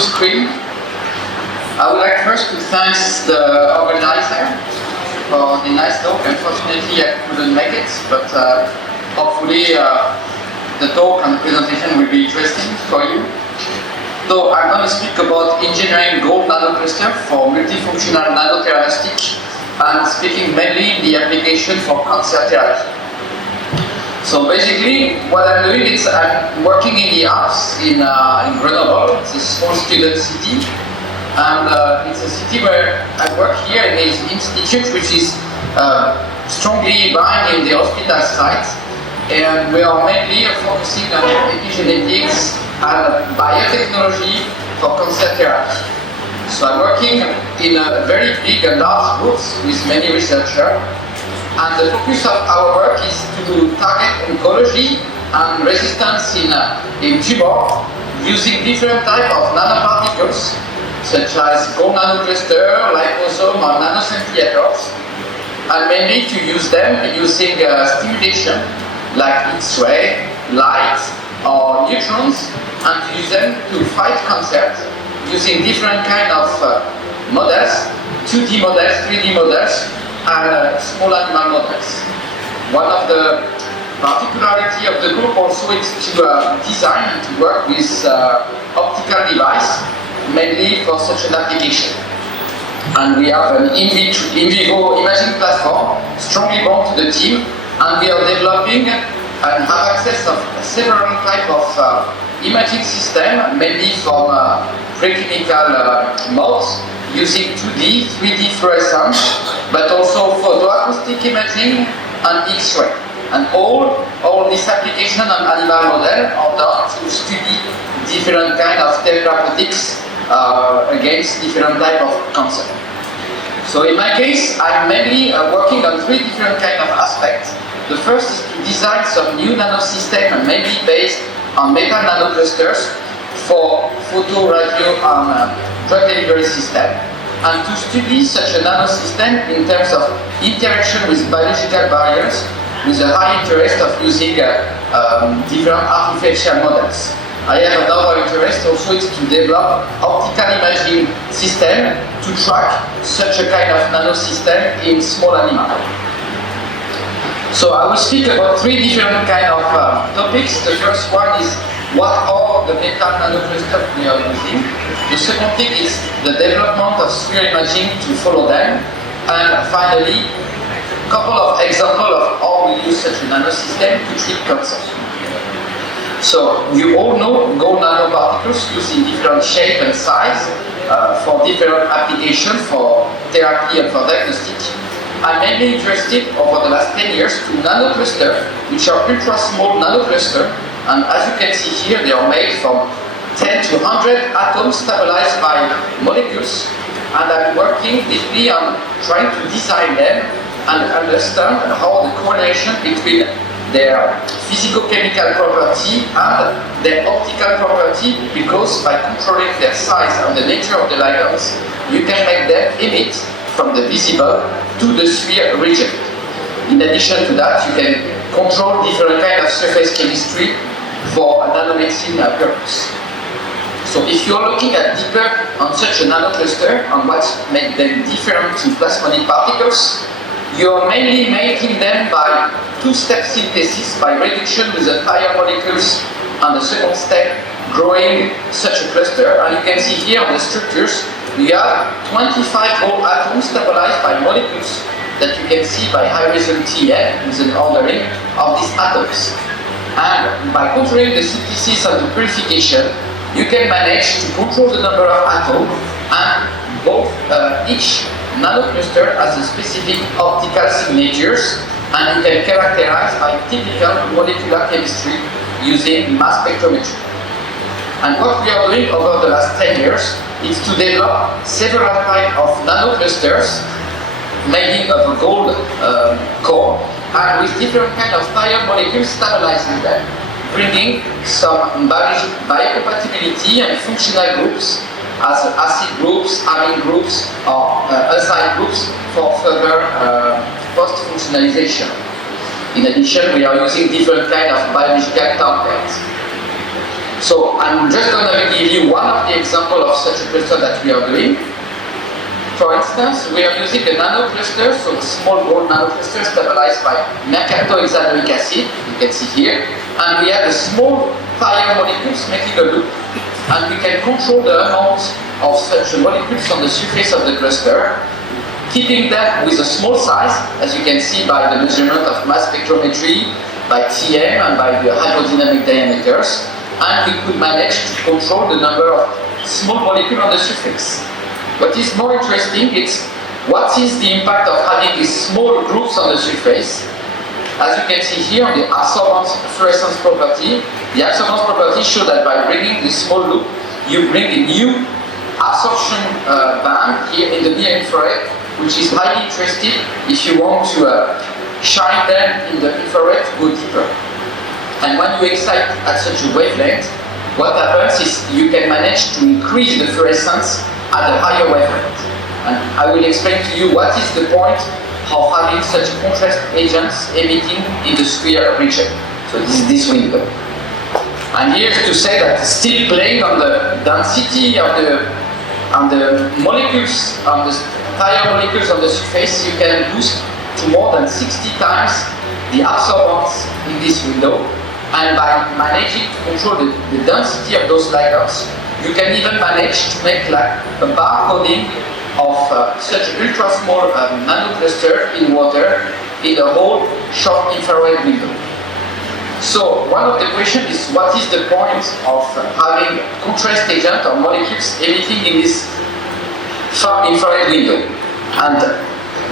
screen. I would like first to thank the organizer for the nice talk. Unfortunately, I couldn't make it, but hopefully the talk and the presentation will be interesting for you. So I'm going to speak about engineering gold nanocluster for multifunctional nanotheranostics, and speaking mainly in the application for cancer therapy. So basically, what I'm doing is I'm working in the Alps in Grenoble. It's a small student city, and it's a city where I work here in this institute, which is strongly behind in the hospital site, and we are mainly focusing on epigenetics and biotechnology for cancer therapy. So I'm working in a very big and large groups with many researchers. And the focus of our work is to target oncology and resistance in tumor using different types of nanoparticles, such as gold nanocluster, liposome, or nanoscintillators, and mainly to use them using stimulation like X-ray, light, or neutrons, and to use them to fight cancer using different kind of models, 2D models, 3D models, and small animal models. One of the particularity of the group also is to design and to work with optical device, mainly for such an application. And we have an in vivo imaging platform, strongly bound to the team, and we are developing and have access of several types of imaging system, mainly from preclinical modes, using 2D, 3D fluorescence, but also photoacoustic imaging and X-ray. And all this application and animal model are done to study different kind of therapeutics against different type of cancer. So in my case, I'm mainly working on 3 different kind of aspects. The first is to design some new nanosystem, mainly based on metal nanoclusters for photo, radio, and drug delivery system, and to study such a nanosystem in terms of interaction with biological barriers, with a high interest of using different artificial models. I have another interest also is to develop optical imaging system to track such a kind of nanosystem in small animals. So I will speak about 3 different kind of topics. The first one is what are the metal nanoclusters we are using. The second thing is the development of sphere imaging to follow them. And finally, a couple of examples of how we use such a nanosystem to treat cancer. So you all know gold nanoparticles used in different shape and size for different applications for therapy and for diagnostic. I'm mainly interested over the last 10 years to nanoclusters, which are ultra small nanoclusters. And as you can see here, they are made from 10 to 100 atoms stabilized by molecules. And I'm working deeply on trying to design them and understand how the correlation between their physicochemical property and their optical property, because by controlling their size and the nature of the ligands, you can make them emit from the visible to the sphere region. In addition to that, you can control different kind of surface chemistry for a nanomedicine purpose. So if you are looking at deeper on such a nanocluster and what makes them different to plasmonic particles, you are mainly making them by 2-step synthesis by reduction with the higher molecules, and the second step growing such a cluster. And you can see here the structures, we have 25 whole atoms stabilized by molecules that you can see by high-resolution TN with an ordering of these atoms. And by controlling the synthesis and the purification, you can manage to control the number of atoms, and both each nanocluster has a specific optical signatures, and you can characterize by typical molecular chemistry using mass spectrometry. And what we are doing over the last 10 years is to develop several types of nanoclusters made of a gold core, and with different kind of tire molecules stabilizing them, bringing some biocompatibility and functional groups as acid groups, amine groups, or enzyme groups for further post-functionalization. In addition, we are using different kind of biological targets. So I'm just going to give you one of the examples of such a cluster that we are doing. For instance, we are using a nanocluster, so a small gold nanocluster stabilized by mercaptohexanoic acid, you can see here, and we have a small fire molecules making a loop, and we can control the amount of such molecules on the surface of the cluster, keeping them with a small size, as you can see by the measurement of mass spectrometry, by TM and by the hydrodynamic diameters, and we could manage to control the number of small molecules on the surface. What is more interesting is what is the impact of having these small groups on the surface. As you can see here on the absorbance fluorescence property, the absorbance property shows that by bringing this small loop, you bring a new absorption band here in the near infrared, which is highly interesting if you want to shine them in the infrared to go deeper. And when you excite at such a wavelength, what happens is you can manage to increase the fluorescence at a higher wavelength. And I will explain to you what is the point of having such contrast agents emitting in the sphere region. So this is this window. And here to say that still playing on the density of the molecules, on the higher molecules on the surface, you can boost to more than 60 times the absorbance in this window. And by managing to control the density of those ligands, you can even manage to make like a barcoding of such ultra small nanocluster in water in a whole short infrared window. So one of the questions is what is the point of having contrast agent or molecules emitting in this far infrared window? And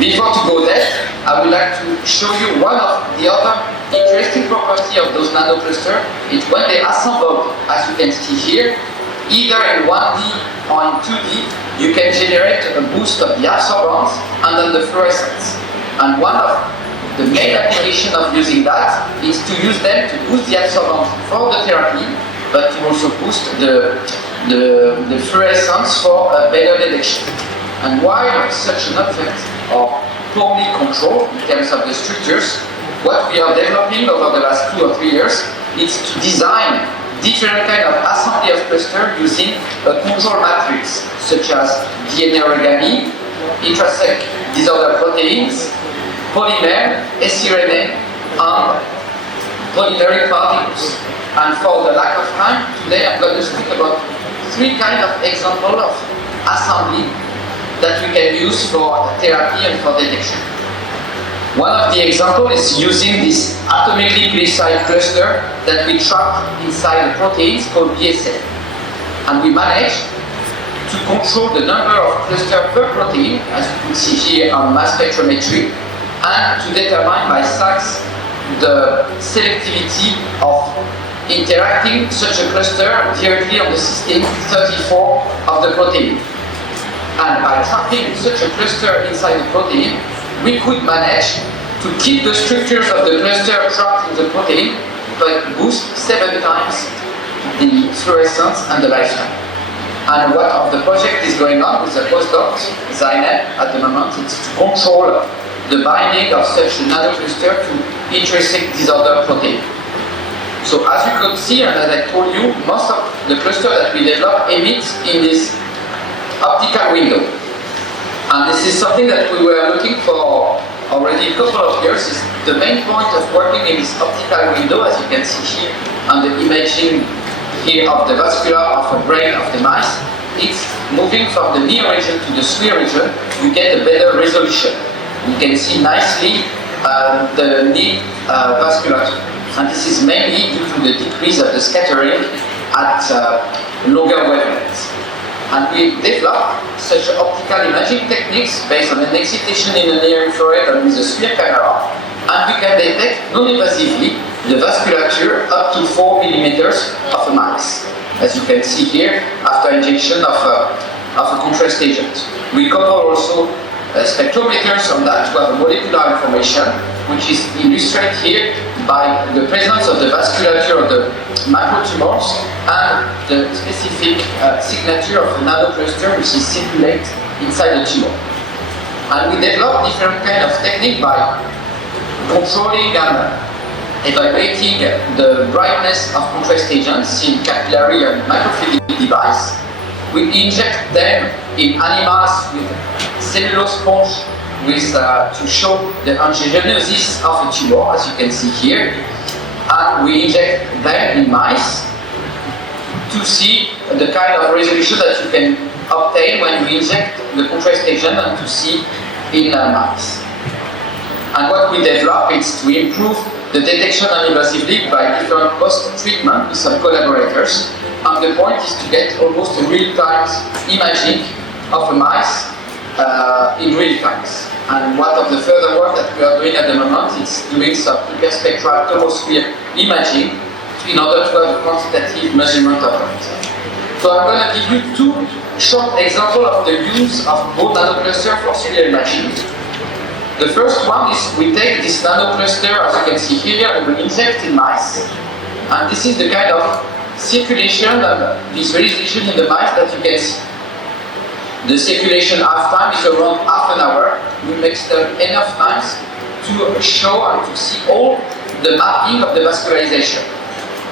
before to go there, I would like to show you one of the other interesting property of those nanoclusters. It's when they assemble, as you can see here, either in 1D or in 2D, you can generate a boost of the absorbance and then the fluorescence. And one of the main application of using that is to use them to boost the absorbance for the therapy, but to also boost the fluorescence for a better detection. And while such an object are poorly controlled in terms of the structures, what we are developing over the last 2 or 3 years is to design different kind of assembly of cluster using a control matrix, such as DNA origami, intrasec disorder proteins, polymer, sRNA, and polymeric particles. And for the lack of time, today I'm going to speak about 3 kinds of examples of assembly that we can use for therapy and for detection. One of the examples is using this atomically precise cluster that we trap inside the proteins called BSL. And we manage to control the number of clusters per protein, as you can see here on mass spectrometry, and to determine by SACS the selectivity of interacting such a cluster directly on the cysteine 34 of the protein. And by trapping such a cluster inside the protein, we could manage to keep the structures of the cluster trapped in the protein, but boost 7 times the fluorescence and the lifetime. And what of the project is going on with the postdoc, Xavier, at the moment, it's to control the binding of such a nanocluster to intrinsic disorder protein. So as you could see, and as I told you, most of the cluster that we develop emits in this optical window. And this is something that we were looking for already a couple of years. Is the main point of working in this optical window, as you can see here on the imaging here of the vascular of the brain of the mice. It's moving from the near region to the sphere region, you get a better resolution. You can see nicely the knee vasculature. And this is mainly due to the decrease of the scattering at longer wavelengths. And we developed such optical imaging techniques based on an excitation in the near infrared and with a sphere camera, and we can detect non-invasively the vasculature up to 4 millimeters of a mice, as you can see here after injection of a contrast agent. We couple also spectrometers on that to have molecular information, which is illustrated here by the presence of the vasculature of the macrotumors and the specific signature of the nanocluster which is circulated inside the tumor. And we develop different kind of technique by controlling and evaluating the brightness of contrast agents in capillary and microfluidic device. We inject them in animals with cellulose sponge to show the angiogenesis of a tumor, as you can see here. And we inject them in mice to see the kind of resolution that you can obtain when we inject the contrast agent and to see in mice. And what we develop is to improve the detection non-invasively by different post-treatment with some collaborators. And the point is to get almost a real-time imaging of a mice in real times. And one of the further work that we are doing at the moment is doing some hyperspectral thermosphere imaging in order to have a quantitative measurement of it. So I'm going to give you two short examples of the use of both nanocluster for sphere imaging. The first one is we take this nanocluster, as you can see here, and we inject in mice. And this is the kind of circulation and visualization in the mice that you can see. The circulation half time is around half an hour. We make them enough times to show and to see all the mapping of the vascularization.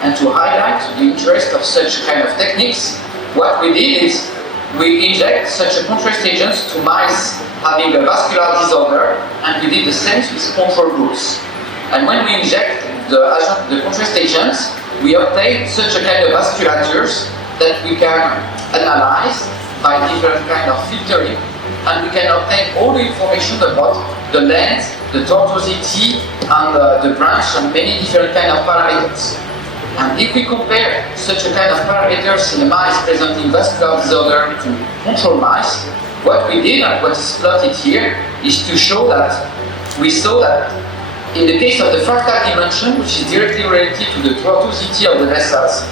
And to highlight the interest of such kind of techniques, what we did is we inject such a contrast agents to mice having a vascular disorder, and we did the same with control groups. And when we inject the contrast agents, we obtain such a kind of vasculatures that we can analyze by different kind of filtering, and we can obtain all the information about the length, the tortuosity, and the branch, and many different kind of parameters. And if we compare such a kind of parameters in a mice presenting vascular disorder to control mice, what we did and what is plotted here is to show that we saw that in the case of the fractal dimension, which is directly related to the tortuosity of the vessels,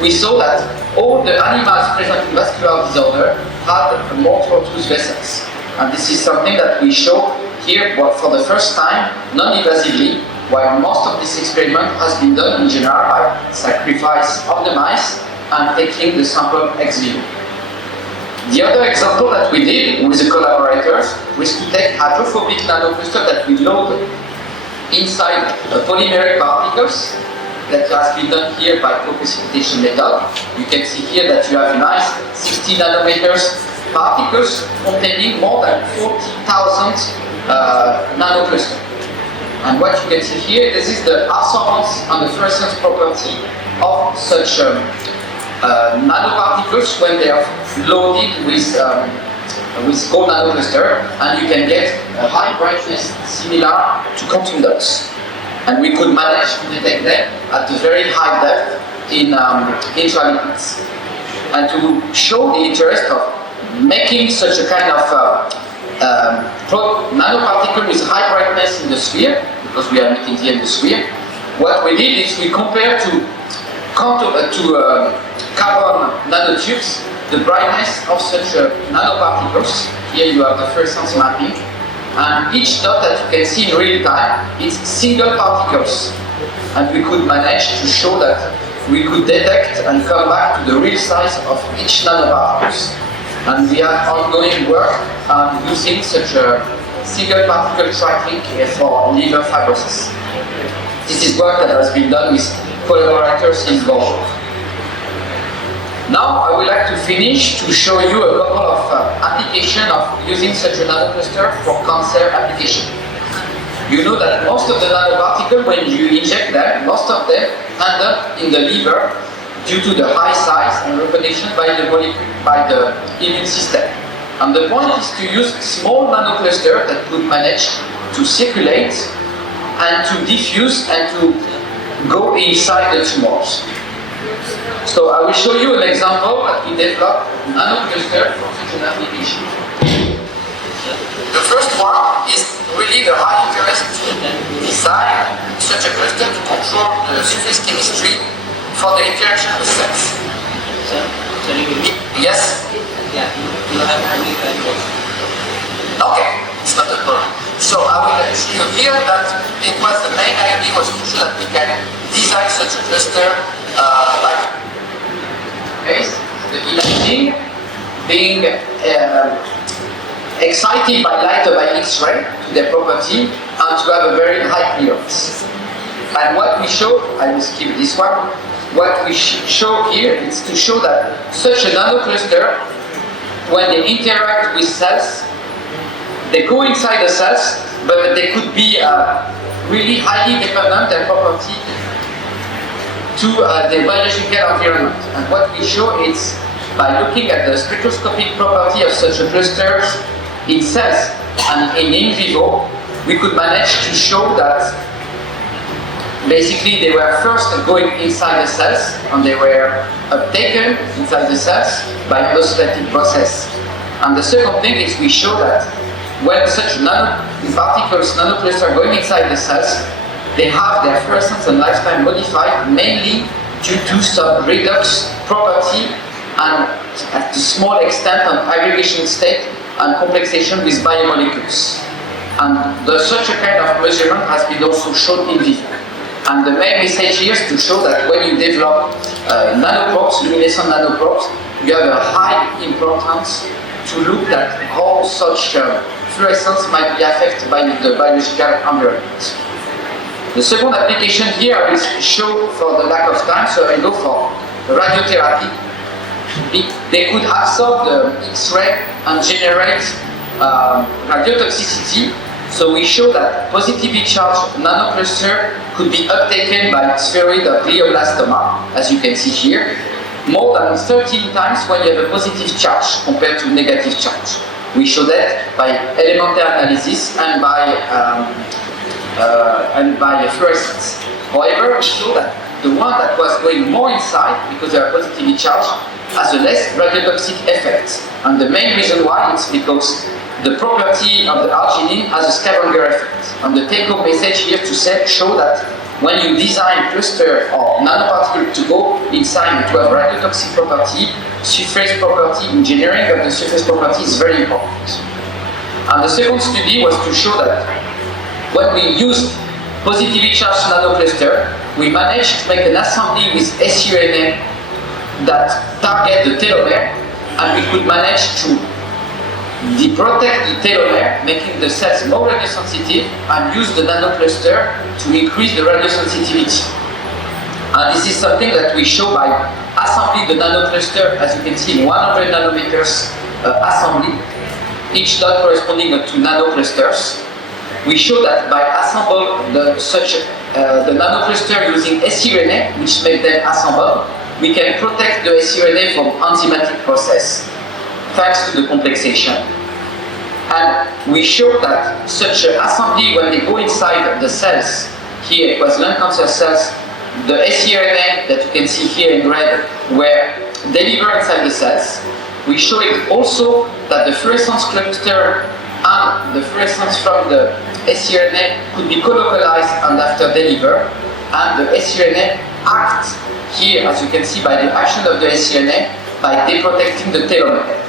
we saw that all the animals presenting vascular disorder had more tortuous vessels. And this is something that we show here for the first time, non-invasively, while most of this experiment has been done in general by sacrifice of the mice and taking the sample ex vivo. The other example that we did with the collaborators was to take hydrophobic nanocluster that we load inside polymeric particles that has been done here by co-precipitation method. You can see here that you have nice 60 nanometers particles containing more than 40,000 nanoclusters. And what you can see here, this is the absorbance and the fluorescence property of such nanoparticles when they are loaded with gold nanocluster, and you can get a high brightness similar to quantum dots. And we could manage to detect them at a very high depth in intralipids. And to show the interest of making such a kind of nanoparticle with high brightness in the sphere, because we are making here in the sphere, what we did is we compared to carbon nanotubes the brightness of such nanoparticles. Here you have the fluorescence mapping, and each dot that you can see in real time is single particles. And we could manage to show that we could detect and come back to the real size of each nanoparticles. And we have ongoing work on using such a single particle tracking for liver fibrosis. This is work that has been done with collaborators in Gueval. Now I would like to finish to show you a couple of applications of using such a nanocluster for cancer application. You know that most of the nanoparticles, when you inject them, most of them end up in the liver due to the high size and recognition by the molecule, by the immune system. And the point is to use small nanocluster that could manage to circulate and to diffuse and to go inside the tumors. So I will show you an example that we developed nanocluster for such an application. The first one is really the high interest to design such a cluster to control the surface chemistry for the interaction of cells. Yes? Yeah, you have only Okay, it's not a problem. So I will show you here that it was the main idea was to show that we can design such a cluster like the imaging being excited by light or by X-ray to their property and to have a very high clearance. And what we show, I will skip this one, what we show here is to show that such a nanocluster, when they interact with cells, they go inside the cells, but they could be really highly dependent their property to the biological environment. And what we show is by looking at the spectroscopic property of such a clusters in cells and in vivo, we could manage to show that basically they were first going inside the cells and they were taken inside the cells by endocytic process. And the second thing is we show that when such particles, nanoclusters, are going inside the cells, they have their fluorescence and lifetime modified mainly due to some redox property and at a small extent on aggregation state and complexation with biomolecules. And such a kind of measurement has been also shown in vivo. And the main message here is to show that when you develop nanoprobes, luminescent nanoprobes, you have a high importance to look at how such fluorescence might be affected by the biological environment. The second application here I will show for the lack of time, so I will go for radiotherapy. They could absorb the X-ray and generate radiotoxicity. So we show that positively charged nanocluster could be uptaken by spheroid of glioblastoma, as you can see here, more than 13 times when you have a positive charge compared to negative charge. We show that by elementary analysis and by fluorescence. However, we show that the one that was going more inside, because they are positively charged, has a less radiotoxic effect. And the main reason why is because the property of the arginine has a scavenger effect. And the take-home message here to show that when you design cluster or nanoparticle to go inside to have radiotoxic property, surface property, engineering of the surface property is very important. And the second study was to show that when we used positively charged nanocluster, we managed to make an assembly with siRNA that target the telomere, and we could manage to deprotect the telomere, making the cells more radiosensitive, and use the nanocluster to increase the radiosensitivity. And this is something that we show by assembling the nanocluster, as you can see, in 100 nanometers assembly, each dot corresponding to nanoclusters. We show that by assembling the nanocluster using siRNA, which make them assemble, we can protect the siRNA from enzymatic process, thanks to the complexation. And we show that such an assembly, when they go inside the cells, here it was lung cancer cells, the siRNA that you can see here in red were delivered inside the cells. We show it also that the fluorescence cluster and the fluorescence from the siRNA could be colocalized and after delivered, and the siRNA acts here, as you can see, by the action of the siRNA by deprotecting the telomere.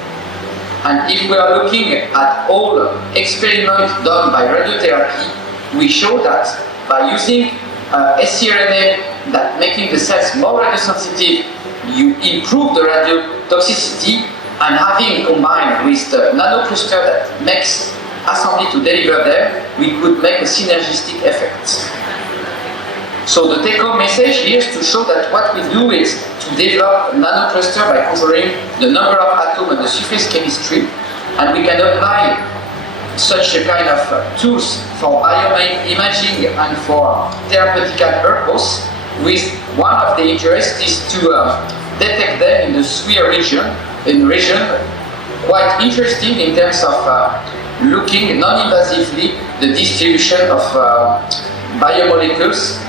And if we are looking at all experiments done by radiotherapy, we show that by using siRNA that making the cells more radiosensitive, you improve the radiotoxicity, and having combined with the nanocluster that makes assembly to deliver them, we could make a synergistic effect. So the take-home message here is to show that what we do is to develop nanocluster by controlling the number of atoms and the surface chemistry, and we can apply such a kind of tools for bioimaging and for therapeutical purpose, with one of the interests is to detect them in the SWIR region, in region quite interesting in terms of looking non-invasively the distribution of biomolecules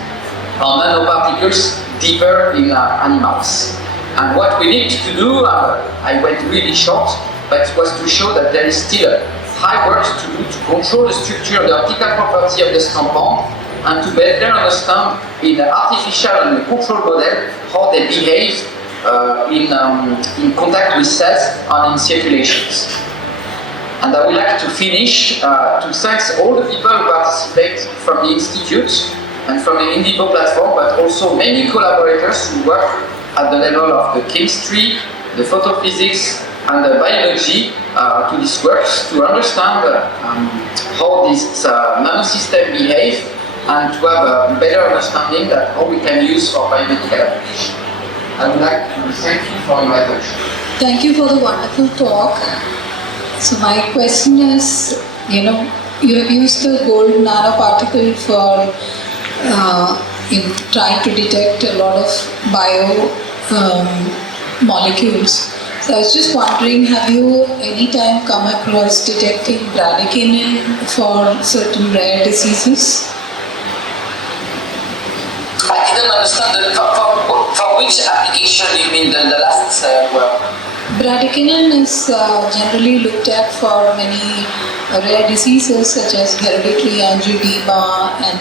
or nanoparticles deeper in animals. And what we need to do, I went really short, but it was to show that there is still high work to do to control the structure, the optical property of this compound, and to better understand in an artificial and control model how they behave in contact with cells and in circulations. And I would like to finish to thank all the people who participate from the Institute and from the in vivo platform, but also many collaborators who work at the level of the chemistry, the photophysics, and the biology to this work to understand how this nanosystem behave and to have a better understanding of how we can use for biomedical application. I would like to thank you for your attention. Thank you for the wonderful talk. So my question is, you have used the gold nanoparticle for in trying to detect a lot of bio molecules. So I was just wondering, have you any time come across detecting bradykinin for certain rare diseases? I didn't understand for which application you mean the last word? Bradykinin is generally looked at for many rare diseases such as hereditary angioedema and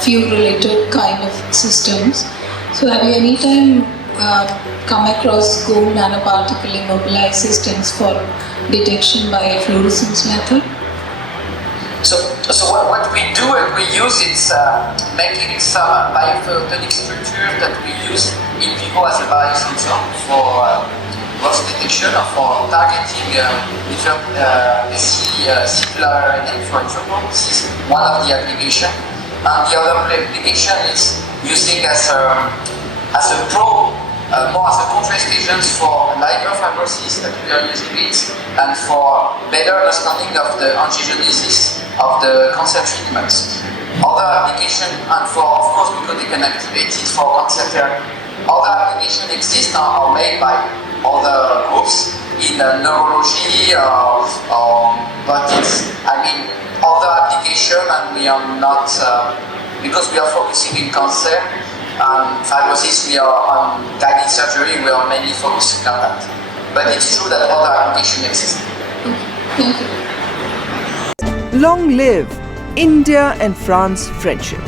few related kind of systems. So have you any time come across gold nanoparticle immobilized systems for detection by fluorescence method? So what we do and we use is making some biophotonic structure that we use in vivo as a biosensor for loss detection or for targeting different circular RNA, for example. This is one of the applications. And the other application is using as a probe, more as a contrast agent for liver fibrosis that we are using it, and for better understanding of the angiogenesis of the cancer treatments. Other application, and for, of course, because they can activate it for cancer therapy. Other applications exist and are made by other groups in neurology, but it's, other application, and we are not, because we are focusing in cancer and fibrosis, we are on guided surgery, we are mainly focusing on that. But it's true that other applications exist. Thank you. Long live India and France friendship.